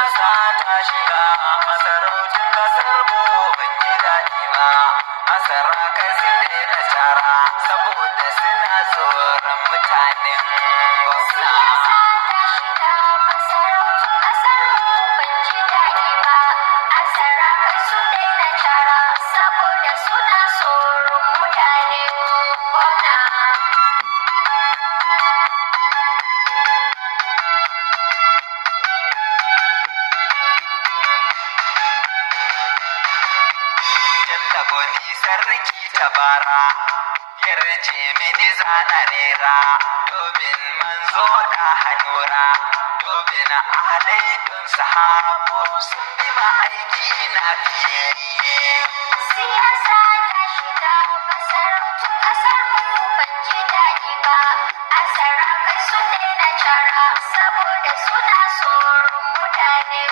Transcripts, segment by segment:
siyasa ta shiga masarautun kasar mu ban ji daɗi ba. Masarakai sun daina shara saboda suna tsoron mutanen gwamna. Jallagoni sarki tabara yarje mini zana rera domin manzo da hanura domin ahalai don sahabu sun bi ma'aiki na fiye. Siyasa ta shiga masarautun ƙasar mu ban ji daɗi ba. A sarakai sun daina cara saboda suna tsoron mutane.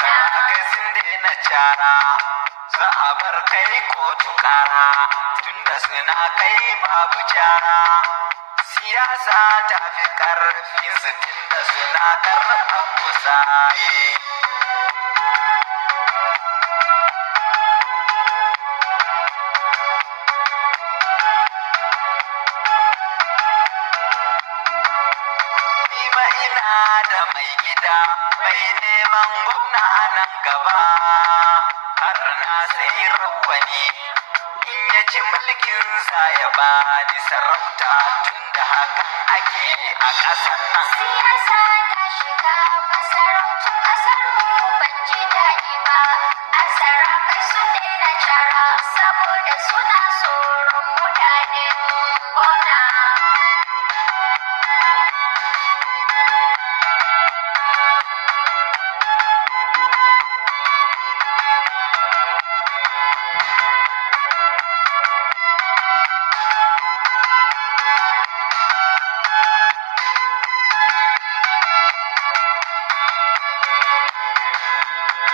Sarakai sun daina cara za a bar kai kotu kara tunda suna kai babu jara. Siyasa ta fi ƙarfin su tunda suna karɓar kusaye. Nima ina da mai gida mai neman gwamna a nan gaba. Har na sayi rawani in ya ci mulkinsa ya bani sarauta tunda hakan ake a ƙasar nan. Siyasa ta shiga masarautun ƙasar mu ban ji daɗi ba. A sarakai sun daina cara saboda suna tsoron mutane.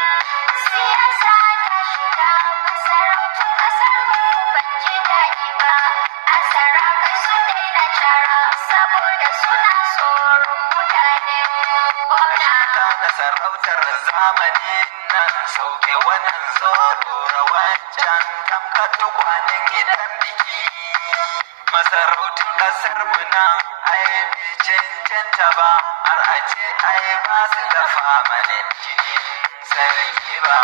Siyasa ta shiga masarautun ƙasar mu ban ji daɗi ba. A sarakai sun daina cara saboda suna tsoron mutane. Shita na sarautar zamani nan sauke wannan zo dora wancan tamkar tukwanen gidan biki. Masarautun ƙasar mu nan ai bai cancanta ba har a ce ai ba su dafa mana jini sarki ba.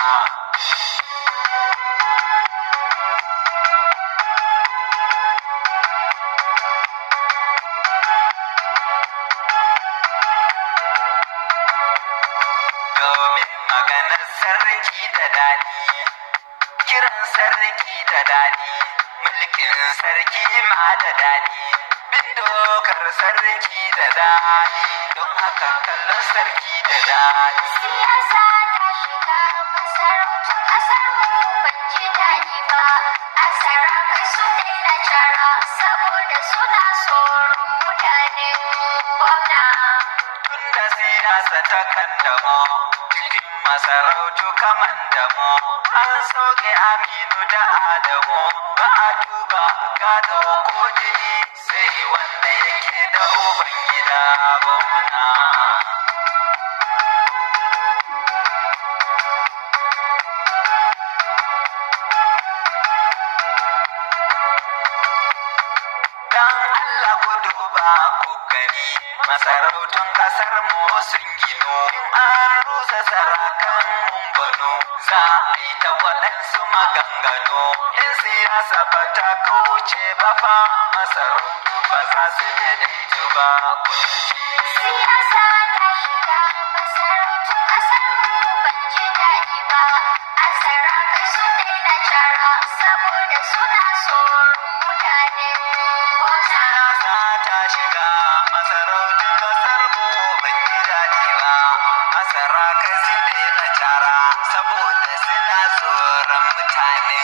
Domin maganar sarki da daɗi, kiran sarki da daɗi, mulkin sarki ma da daɗi, bin dokar sarki da daɗi, don haka kallon sarki da daɗi. Siyasa ta shiga masarautun ƙasar mu ban ji daɗi ba. A sarakai sun daina cara saboda suna tsoron mutane. Tunda siyasa ta kandamo cikin masarautu kaman damo an sauke Aminu da Adamu ba a duba gado ko jini sai wanda yake da uban gida gwamna. Dan Allah ku duba ku gani masarautun ƙasar mu sun gino. In an rusa sarakan mumbano za a yi ta waɗansu maganganu. In siyasa ba ta kauce ba fa masarautu ba za su daidaitu ba. Siyasa ta shiga masarautun ƙasar mu ban ji daɗi ba. A sarakai sun daina cara saboda suna tsoron mutane. Siyasa ta shiga masarautun ƙasar mu ban ji daɗi ba. A sarakai sun daina cara saboda suna tsoron mutane.